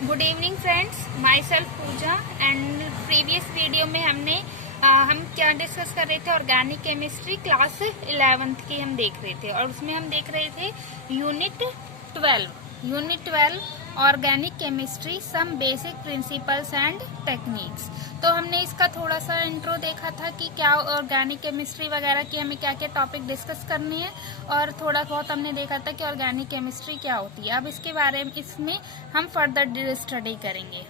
Good evening friends, myself Pooja. And previous video में हम क्या डिस्कस कर रहे थे, ऑर्गेनिक केमिस्ट्री क्लास 11th की हम देख रहे थे। और उसमें हम देख रहे थे unit 12 organic chemistry some basic principles and techniques. तो हमने इसका थोड़ा सा इंट्रो देखा था कि क्या ऑर्गेनिक केमिस्ट्री वगैरह की हमें क्या क्या टॉपिक डिस्कस करने हैं, और थोड़ा बहुत हमने देखा था कि ऑर्गेनिक केमिस्ट्री क्या होती है। अब इसके बारे में इसमें हम फर्दर स्टडी करेंगे।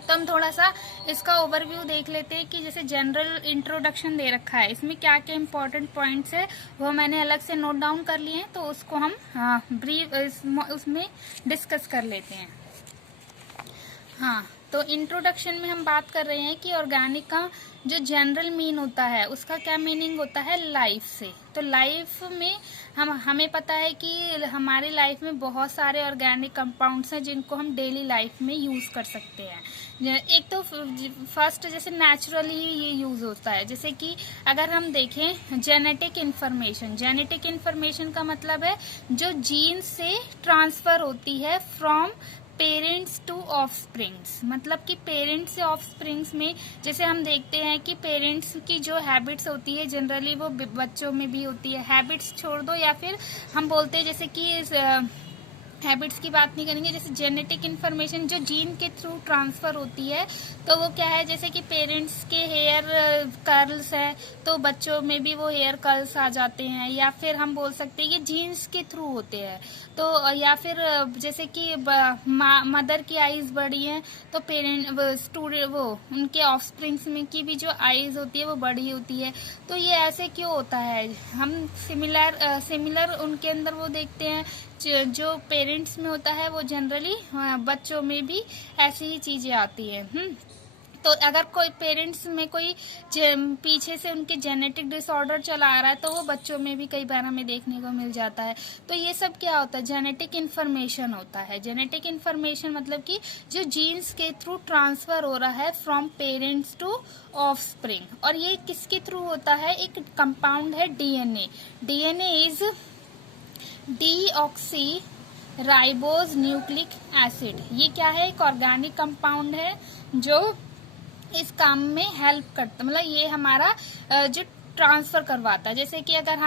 तो हम थोड़ा सा इसका ओवरव्यू देख लेते हैं कि जैसे जनरल इंट्रोडक्शन दे रखा है, इसमें क्या क्या इंपॉर्टेंट पॉइंट्स है वो मैंने अलग से नोट डाउन कर लिए हैं, तो उसको हम ब्रीफ उसमें डिस्कस कर लेते हैं। हाँ, तो इंट्रोडक्शन में हम बात कर रहे हैं कि ऑर्गेनिक का जो जनरल मीन होता है उसका क्या मीनिंग होता है लाइफ से। तो लाइफ में हमें पता है कि हमारी लाइफ में बहुत सारे ऑर्गेनिक कंपाउंड्स हैं जिनको हम डेली लाइफ में यूज कर सकते हैं। एक तो फर्स्ट जैसे नेचुरली ये यूज होता है, जैसे कि अगर हम देखें जेनेटिक इन्फॉर्मेशन का मतलब है जो जीन से ट्रांसफर होती है फ्रॉम पेरेंट्स टू ऑफस्प्रिंग्स। मतलब कि पेरेंट्स से ऑफस्प्रिंग्स में जैसे हम देखते हैं कि पेरेंट्स की जो हैबिट्स होती है जनरली वो बच्चों में भी होती है। हैबिट्स छोड़ दो, या फिर हम बोलते हैं जैसे कि हैबिट्स की बात नहीं करेंगे, जैसे जेनेटिक इन्फॉर्मेशन जो जीन के थ्रू ट्रांसफर होती है, तो वो क्या है, जैसे कि पेरेंट्स के हेयर कर्ल्स है तो बच्चों में भी वो हेयर कर्ल्स आ जाते हैं, या फिर हम बोल सकते हैं ये जीन्स के थ्रू होते हैं। तो या फिर जैसे कि मदर की आईज बड़ी हैं तो स्टूडेंट वो उनके ऑफस्प्रिंग्स में की भी जो आईज होती है वो बड़ी होती है। तो ये ऐसे क्यों होता है, हम सिमिलर उनके अंदर वो देखते हैं जो पेरेंट्स में होता है वो जनरली बच्चों में भी ऐसी ही चीजें आती है। तो अगर कोई पेरेंट्स में कोई पीछे से उनके जेनेटिक डिसऑर्डर चला आ रहा है तो वो बच्चों में भी कई बार हमें देखने को मिल जाता है। तो ये सब क्या होता है, जेनेटिक इन्फॉर्मेशन होता है। जेनेटिक इन्फॉर्मेशन मतलब कि जो जीन्स के थ्रू ट्रांसफर हो रहा है फ्रॉम पेरेंट्स टू ऑफस्प्रिंग। और ये किसके थ्रू होता है, एक कंपाउंड है DNA is deoxy ribose nucleic acid. ये क्या है, एक ऑर्गेनिक कंपाउंड है जो इस काम में हेल्प करता, मतलब ये हमारा जो ट्रांसफर करवाता है। जैसे कि अगर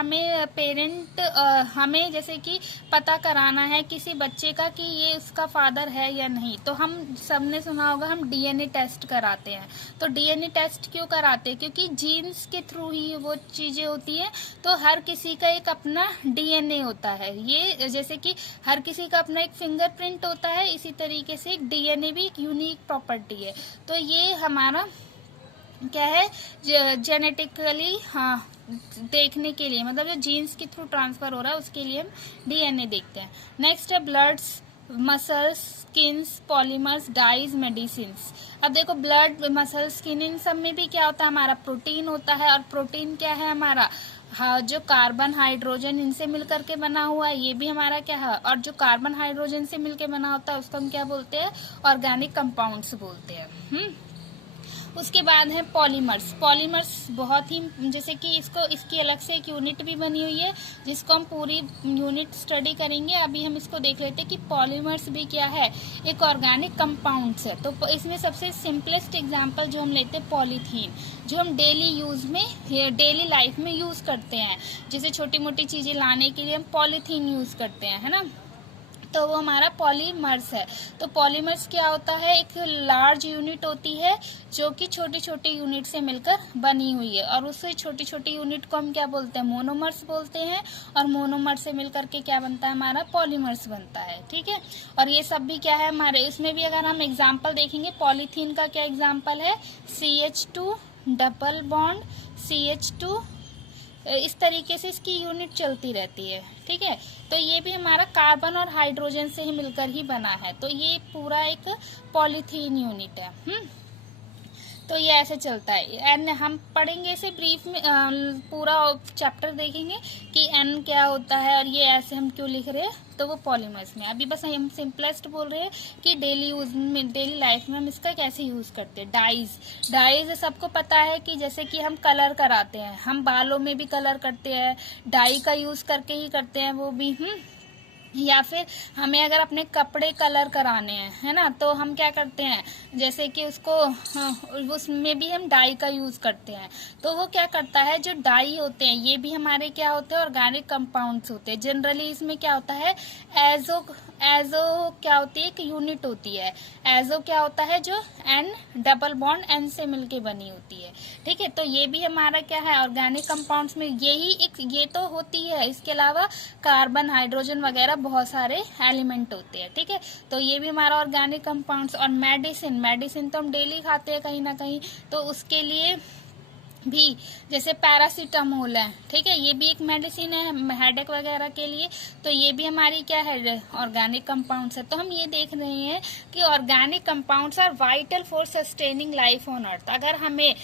हमें जैसे कि पता कराना है किसी बच्चे का कि ये उसका फादर है या नहीं, तो हम सबने सुना होगा हम डीएनए टेस्ट कराते हैं। तो डीएनए टेस्ट क्यों कराते हैं, क्योंकि जीन्स के थ्रू ही वो चीजें होती हैं। तो हर किसी का एक अपना डीएनए होता है, ये जैसे कि हर किसी का अपना एक फिंगरप्रिंट होता है, इसी तरीके से एक डीएनए भी एक यूनिक प्रॉपर्टी है। तो ये हमारा क्या है, जेनेटिकली देखने के लिए, मतलब जो जीन्स के थ्रू ट्रांसफर हो रहा है उसके लिए हम डीएनए देखते हैं। नेक्स्ट है bloods, muscles, skins, polymers, dyes, medicines. अब देखो ब्लड, मसल, स्किन, इन सब में भी क्या होता है, हमारा प्रोटीन होता है। और प्रोटीन क्या है, हमारा जो कार्बन हाइड्रोजन इनसे मिलकर के बना हुआ है, ये भी हमारा क्या है। और जो कार्बन हाइड्रोजन से मिलकर बना होता है उसको हम क्या बोलते हैं, ऑर्गेनिक कंपाउंड्स बोलते हैं। उसके बाद है पॉलीमर्स बहुत ही, जैसे कि इसकी अलग से एक यूनिट भी बनी हुई है जिसको हम पूरी यूनिट स्टडी करेंगे। अभी हम इसको देख लेते हैं कि पॉलीमर्स भी क्या है, एक ऑर्गेनिक कंपाउंड्स है। तो इसमें सबसे सिंपलेस्ट एग्जांपल जो हम लेते हैं पॉलीथीन, जो हम डेली लाइफ में यूज करते हैं। जैसे छोटी मोटी चीजें लाने के लिए हम पॉलीथीन यूज करते हैं, है ना, तो वो हमारा पॉलीमर्स है। तो पॉलीमर्स क्या होता है, एक लार्ज यूनिट होती है जो कि छोटी छोटी यूनिट से मिलकर बनी हुई है। और उससे छोटी छोटी यूनिट को हम क्या बोलते हैं, मोनोमर्स बोलते हैं। और मोनोमर से मिलकर के क्या बनता है, हमारा पॉलीमर्स बनता है। ठीक है, और ये सब भी क्या है हमारे, इसमें भी अगर हम एग्जाम्पल देखेंगे, पॉलीथीन का क्या एग्जाम्पल है, CH2 डबल बॉन्ड CH2, इस तरीके से इसकी यूनिट चलती रहती है। ठीक है, तो ये भी हमारा कार्बन और हाइड्रोजन से ही मिलकर ही बना है। तो ये पूरा एक पॉलीथीन यूनिट है। तो ये ऐसे चलता है। एन हम पढ़ेंगे इसे ब्रीफ में, पूरा चैप्टर देखेंगे कि एन क्या होता है और ये ऐसे हम क्यों लिख रहे हैं। तो वो पॉलीमर्स में, अभी बस हम सिंपलेस्ट बोल रहे हैं कि डेली लाइफ में हम इसका कैसे यूज करते हैं। डाइज सबको पता है कि जैसे कि हम कलर कराते हैं, हम बालों में भी कलर करते हैं, डाई का यूज करके ही करते हैं वो भी। या फिर हमें अगर अपने कपड़े कलर कराने हैं, है ना, तो हम क्या करते हैं, जैसे कि उसको उसमें भी हम डाई का यूज़ करते हैं। तो वो क्या करता है, जो डाई होते हैं ये भी हमारे क्या होते हैं, ऑर्गेनिक कंपाउंड्स होते हैं। जनरली इसमें क्या होता है, एजो एजो क्या होती है, एक यूनिट होती है। एजो क्या होता है, जो एन डबल बॉन्ड एन से मिलके बनी होती है। ठीक है, तो ये भी हमारा क्या है, ऑर्गेनिक कंपाउंड्स में यही एक ये तो होती है। इसके अलावा कार्बन, हाइड्रोजन वगैरह बहुत सारे एलिमेंट होते हैं। ठीक है, तो ये भी हमारा ऑर्गेनिक कंपाउंड्स। और मेडिसिन तो हम डेली खाते हैं कहीं ना कहीं, तो उसके लिए भी जैसे पैरासीटामोल है, ठीक है, ये भी एक मेडिसिन है हेडेक वगैरह के लिए। तो ये भी हमारी क्या है, ऑर्गेनिक कंपाउंड्स है। तो हम ये देख रहे हैं कि organic compounds are vital for sustaining life on earth. अगर हमें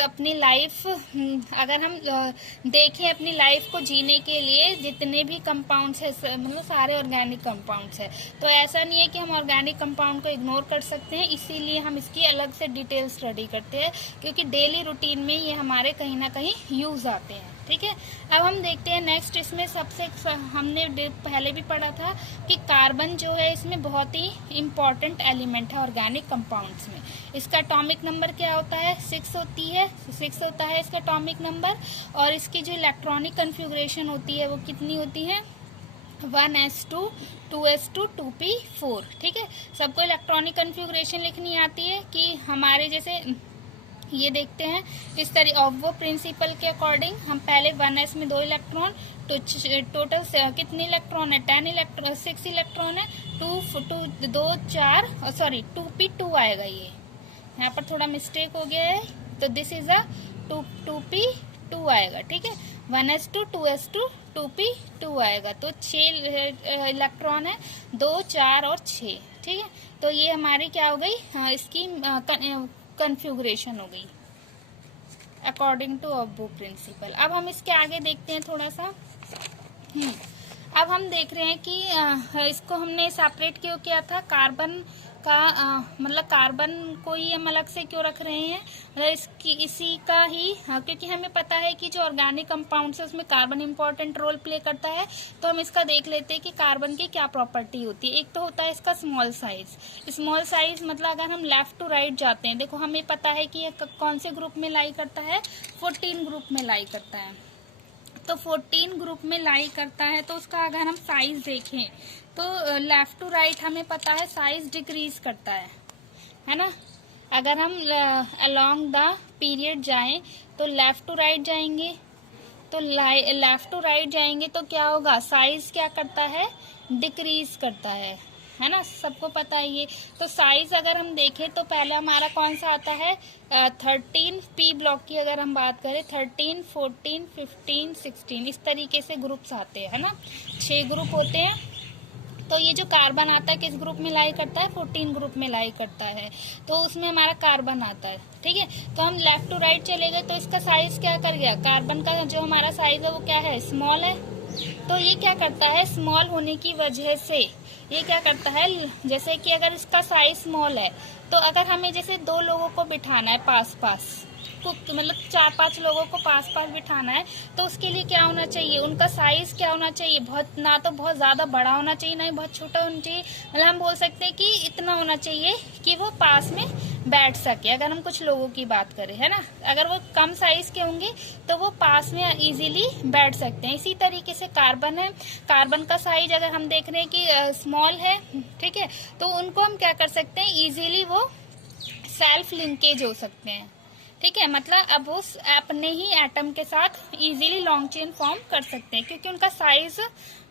अपनी लाइफ, अगर हम देखें अपनी लाइफ को जीने के लिए जितने भी कंपाउंड्स है, मतलब सारे ऑर्गेनिक कंपाउंड्स है। तो ऐसा नहीं है कि हम ऑर्गेनिक कंपाउंड को इग्नोर कर सकते हैं, इसीलिए हम इसकी अलग से डिटेल स्टडी करते हैं, क्योंकि डेली रूटीन में ये हमारे कहीं ना कहीं यूज आते हैं। ठीक है, अब हम देखते हैं नेक्स्ट। इसमें सबसे हमने पहले भी पढ़ा था कि कार्बन जो है इसमें बहुत ही इंपॉर्टेंट एलिमेंट है ऑर्गेनिक कंपाउंड्स में। इसका एटॉमिक नंबर क्या होता है, 6 होती है, 6 होता है इसका एटॉमिक नंबर। और इसकी जो इलेक्ट्रॉनिक कन्फिगुरेशन होती है वो कितनी होती है, 1s2 2s2 2p4। ठीक है, सबको इलेक्ट्रॉनिक कन्फिगुरेशन लिखनी आती है कि हमारे जैसे ये देखते हैं इस तरह ऑब्वो प्रिंसिपल के अकॉर्डिंग हम पहले 1s में 2 इलेक्ट्रॉन, तो टोटल कितने इलेक्ट्रॉन है, 6 इलेक्ट्रॉन है, 2p2 आएगा। ये यहाँ पर थोड़ा मिस्टेक हो गया है, तो दिस इज अ 2p2 आएगा। ठीक है, 1s2 2s2 2p2 आएगा। तो 6 इलेक्ट्रॉन है, 2 4 और 6। ठीक है, तो ये हमारी क्या हो गई, इसकी कन्फिगुरेशन हो गई अकॉर्डिंग टू ऑब्वो प्रिंसिपल। अब हम इसके आगे देखते हैं थोड़ा सा। अब हम देख रहे हैं कि इसको हमने सेपरेट क्यों किया था, कार्बन का मतलब कार्बन को ही हम अलग से क्यों रख रहे हैं, मतलब इसी का ही, क्योंकि हमें पता है कि जो ऑर्गेनिक कंपाउंड्स है उसमें कार्बन इंपॉर्टेंट रोल प्ले करता है। तो हम इसका देख लेते हैं कि कार्बन की क्या प्रॉपर्टी होती है। एक तो होता है इसका स्मॉल साइज। स्मॉल साइज मतलब अगर हम लेफ्ट टू राइट जाते हैं, देखो हमें पता है कि ये कौन से ग्रुप में लाई करता है, 14 ग्रुप में लाई करता है। तो 14 ग्रुप में लाई करता है, तो उसका अगर हम साइज देखें तो लेफ्ट टू राइट हमें पता है साइज डिक्रीज करता है ना। अगर हम अलोंग द पीरियड जाएं तो लेफ्ट टू राइट जाएंगे, तो लेफ्ट टू राइट जाएंगे तो क्या होगा, साइज क्या करता है, डिक्रीज करता है ना, सबको पता है ये। तो साइज अगर हम देखें तो पहले हमारा कौन सा आता है, 13 पी ब्लॉक की अगर हम बात करें, 13 14 15 16 इस तरीके से ग्रुप्स आते हैं, है ना, 6 ग्रुप होते हैं। तो ये जो कार्बन आता है किस ग्रुप में लाई करता है, 14 ग्रुप में लाई करता है, तो उसमें हमारा कार्बन आता है। ठीक है, तो हम लेफ्ट टू राइट चले गए तो इसका साइज क्या कर गया, कार्बन का जो हमारा साइज है वो क्या है, स्मॉल है। तो ये क्या करता है, स्मॉल होने की वजह से ये क्या करता है, जैसे कि अगर इसका साइज स्मॉल है तो अगर हमें जैसे 2 लोगों को बिठाना है पास पास, मतलब 4-5 लोगों को पास पास बिठाना है, तो उसके लिए क्या होना चाहिए, उनका साइज क्या होना चाहिए, बहुत ना तो बहुत ज्यादा बड़ा होना चाहिए ना ही बहुत छोटा होना चाहिए, मतलब हम बोल सकते हैं कि इतना होना चाहिए कि वो पास में बैठ सके। अगर हम कुछ लोगों की बात करें, है ना, अगर वो कम साइज के होंगे तो वो पास में इजीली बैठ सकते हैं। इसी तरीके से कार्बन है, कार्बन का साइज अगर हम देख रहे हैं कि स्मॉल है, ठीक है, तो उनको हम क्या कर सकते हैं, इजीली वो सेल्फ लिंकेज हो सकते हैं। ठीक है, मतलब अब वो अपने ही एटम के साथ इजीली लॉन्ग चेन फॉर्म कर सकते हैं, क्योंकि उनका साइज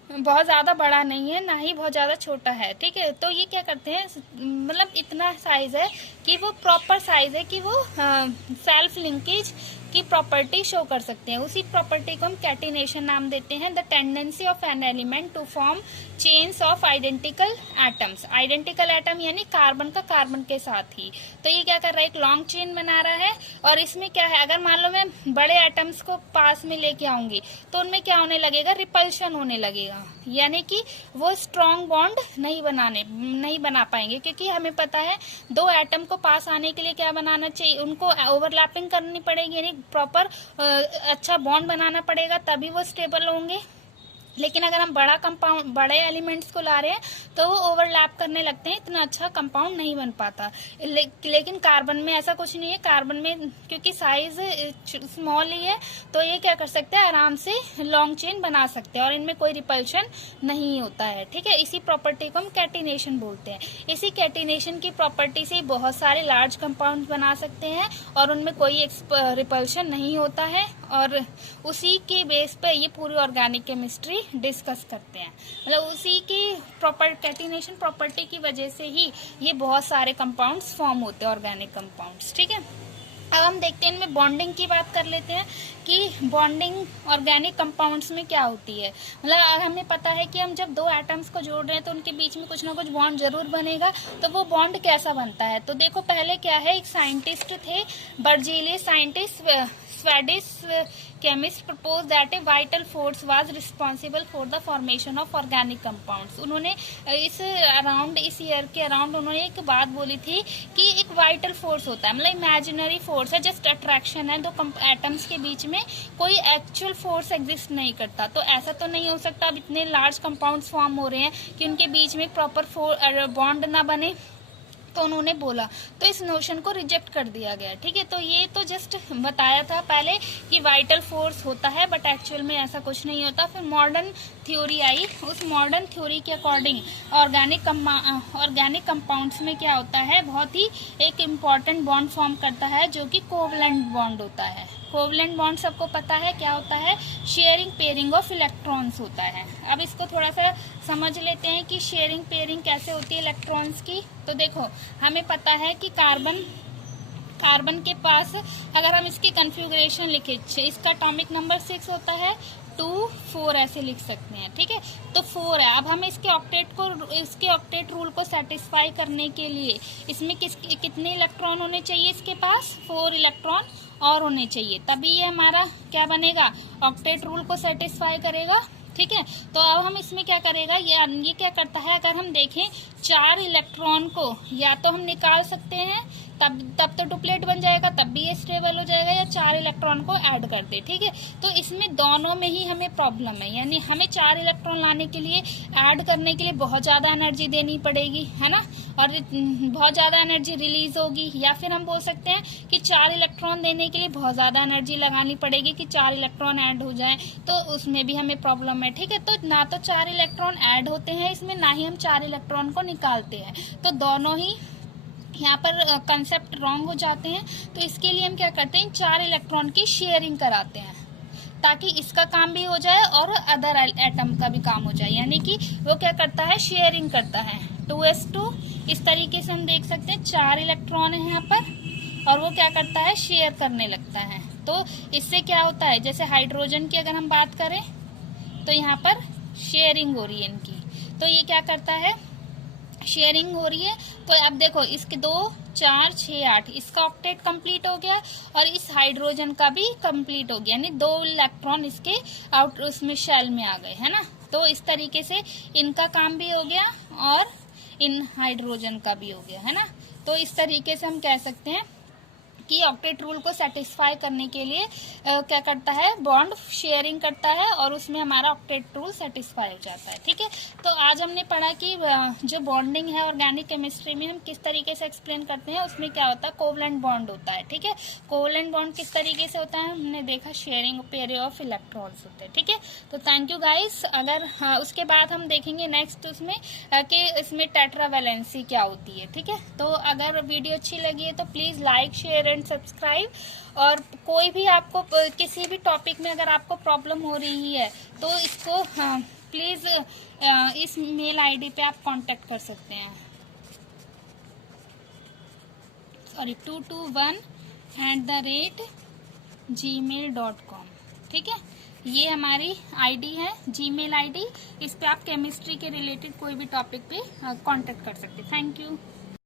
बहुत ज्यादा बड़ा नहीं है ना ही बहुत ज्यादा छोटा है। ठीक है, तो ये क्या करते हैं, मतलब इतना साइज है कि वो प्रॉपर साइज है कि वो सेल्फ लिंकेज की प्रॉपर्टी शो कर सकते हैं। उसी प्रॉपर्टी को हम कैटिनेशन नाम देते हैं, the tendency of an element to form chains of identical atoms. Identical atom यानी कार्बन का कार्बन के साथ ही। तो ये क्या कर रहा है, एक लॉन्ग चेन बना रहा है। और इसमें क्या है, अगर मान लो मैं बड़े एटम्स को पास में लेके आऊंगी तो उनमें क्या होने लगेगा, रिपल्शन होने लगेगा, यानी कि वो स्ट्रॉन्ग बॉन्ड नहीं बना पाएंगे, क्योंकि हमें पता है 2 एटम को पास आने के लिए क्या बनाना चाहिए, उनको ओवरलैपिंग करनी पड़ेगी, यानी प्रॉपर अच्छा बॉन्ड बनाना पड़ेगा, तभी वो स्टेबल होंगे, लेकिन अगर हम बड़ा कंपाउंड, बड़े एलिमेंट्स को ला रहे हैं तो वो ओवरलैप करने लगते हैं, इतना अच्छा कंपाउंड नहीं बन पाता। लेकिन कार्बन में ऐसा कुछ नहीं है। कार्बन में क्योंकि साइज स्मॉल ही है तो ये क्या कर सकते हैं, आराम से लॉन्ग चेन बना सकते हैं और इनमें कोई रिपल्शन नहीं होता है। ठीक है, इसी प्रॉपर्टी को हम कैटिनेशन बोलते हैं। इसी कैटिनेशन की प्रॉपर्टी से बहुत सारे लार्ज कंपाउंड बना सकते हैं और उनमें कोई रिपल्शन नहीं होता है, और उसी के बेस पे ये पूरी ऑर्गेनिक केमिस्ट्री डिस्कस करते हैं। मतलब उसी की कैटिनेशन प्रॉपर्टी की वजह से ही ये बहुत सारे कंपाउंड्स फॉर्म होते हैं, ऑर्गेनिक कंपाउंड्स। ठीक है, अब हम देखते हैं इनमें बॉन्डिंग की बात कर लेते हैं कि बॉन्डिंग ऑर्गेनिक कंपाउंड्स में क्या होती है। मतलब हमें पता है कि हम जब दो एटम्स को जोड़ रहे हैं तो उनके बीच में कुछ ना कुछ बॉन्ड जरूर बनेगा। तो वो बॉन्ड कैसा बनता है, तो देखो पहले क्या है, एक साइंटिस्ट थे, Berzelius scientist, Swedish chemist proposed that a vital force was responsible for the formation of organic compounds। उन्होंने इस ईयर के अराउंड उन्होंने एक बात बोली थी कि एक वाइटल फोर्स होता है, मतलब इमेजिनरी फोर्स है, जस्ट अट्रैक्शन है, दो एटम्स के बीच में कोई एक्चुअल फोर्स एग्जिस्ट नहीं करता। तो ऐसा तो नहीं हो सकता अब इतने लार्ज कंपाउंड्स फॉर्म हो रहे हैं कि उनके बीच में प्रॉपर बॉन्ड ना बने। तो उन्होंने बोला, तो इस नोशन को रिजेक्ट कर दिया गया। ठीक है, तो ये तो जस्ट बताया था पहले कि वाइटल फोर्स होता है, बट एक्चुअल में ऐसा कुछ नहीं होता। फिर मॉडर्न थ्योरी आई, उस मॉडर्न थ्योरी के अकॉर्डिंग ऑर्गेनिक कंपाउंड्स में क्या होता है, बहुत ही एक इम्पॉर्टेंट बॉन्ड फॉर्म करता है जो कि कोवलेंट बॉन्ड होता है। कोवलेंट बॉन्ड सबको पता है क्या होता है, शेयरिंग पेयरिंग ऑफ इलेक्ट्रॉन्स होता है। अब इसको थोड़ा सा समझ लेते हैं कि शेयरिंग पेयरिंग कैसे होती है इलेक्ट्रॉन्स की। तो देखो हमें पता है कि कार्बन के पास अगर हम इसकी कन्फिगरेशन लिखे, इसका एटॉमिक नंबर 6 होता है, 2 4 ऐसे लिख सकते हैं। ठीक है, तो 4 है। अब हमें इसके ऑक्टेट रूल को सेटिस्फाई करने के लिए इसमें कितने इलेक्ट्रॉन होने चाहिए, इसके पास 4 इलेक्ट्रॉन और होने चाहिए, तभी ये हमारा क्या बनेगा, ऑक्टेट रूल को सेटिस्फाई करेगा। ठीक है, तो अब हम इसमें क्या करेगा, ये क्या करता है, अगर हम देखें 4 इलेक्ट्रॉन को या तो हम निकाल सकते हैं, तब तो डुप्लेट बन जाएगा, तब भी ये स्टेबल हो जाएगा, या 4 इलेक्ट्रॉन को ऐड कर दे। ठीक है, तो इसमें दोनों में ही हमें प्रॉब्लम है, यानी हमें 4 इलेक्ट्रॉन लाने के लिए, ऐड करने के लिए बहुत ज्यादा एनर्जी देनी पड़ेगी, है ना, और बहुत ज्यादा एनर्जी रिलीज होगी। या फिर हम बोल सकते हैं कि 4 इलेक्ट्रॉन देने के लिए बहुत ज्यादा एनर्जी लगानी पड़ेगी कि 4 इलेक्ट्रॉन ऐड हो जाए, तो उसमें भी हमें प्रॉब्लम है। ठीक है, तो ना तो 4 इलेक्ट्रॉन ऐड होते हैं इसमें, ना ही हम 4 इलेक्ट्रॉन को निकालते हैं, तो दोनों ही यहाँ पर कंसेप्ट रॉन्ग हो जाते हैं। तो इसके लिए हम क्या करते हैं, 4 इलेक्ट्रॉन की शेयरिंग कराते हैं ताकि इसका काम भी हो जाए और अदर एटम का भी काम हो जाए। यानी कि वो क्या करता है, शेयरिंग करता है 2s2। इस तरीके से हम देख सकते हैं 4 इलेक्ट्रॉन है यहाँ पर और वो क्या करता है, शेयर करने लगता है। तो इससे क्या होता है, जैसे हाइड्रोजन की अगर हम बात करें तो यहाँ पर शेयरिंग हो रही है इनकी, तो ये क्या करता है, शेयरिंग हो रही है। तो अब देखो इसके 2 4 6 8 इसका ऑक्टेट कंप्लीट हो गया और इस हाइड्रोजन का भी कंप्लीट हो गया, यानी 2 इलेक्ट्रॉन इसके आउट उसमें शेल में आ गए, है ना। तो इस तरीके से इनका काम भी हो गया और इन हाइड्रोजन का भी हो गया, है ना। तो इस तरीके से हम कह सकते हैं कि ऑक्टेट रूल को सेटिस्फाई करने के लिए क्या करता है, बॉन्ड शेयरिंग करता है और उसमें हमारा ऑक्टेट रूल सेटिस्फाई हो जाता है। ठीक है, तो आज हमने पढ़ा कि जो बॉन्डिंग है ऑर्गेनिक केमिस्ट्री में हम किस तरीके से एक्सप्लेन करते हैं, उसमें क्या होता है, कोवलेंट बॉन्ड होता है। ठीक है, कोवलेंट बॉन्ड किस तरीके से होता है, हमने देखा शेयरिंग पेयर ऑफ इलेक्ट्रॉन्स होते हैं। ठीक है, तो थैंक यू गाइस। अगर उसके बाद हम देखेंगे नेक्स्ट उसमें कि इसमें टेट्रावैलेंसी क्या होती है। ठीक है, तो अगर वीडियो अच्छी लगी है तो please like share and subscribe. और कोई भी आपको किसी भी टॉपिक में अगर आपको प्रॉब्लम हो रही है तो इसको प्लीज इस मेल आईडी पे आप कांटेक्ट कर सकते हैं, 221@gmail.com। ठीक है, ये हमारी आईडी है, जीमेल आईडी। इस पे आप केमिस्ट्री के रिलेटेड कोई भी टॉपिक पे कांटेक्ट कर सकते हैं। Thank you.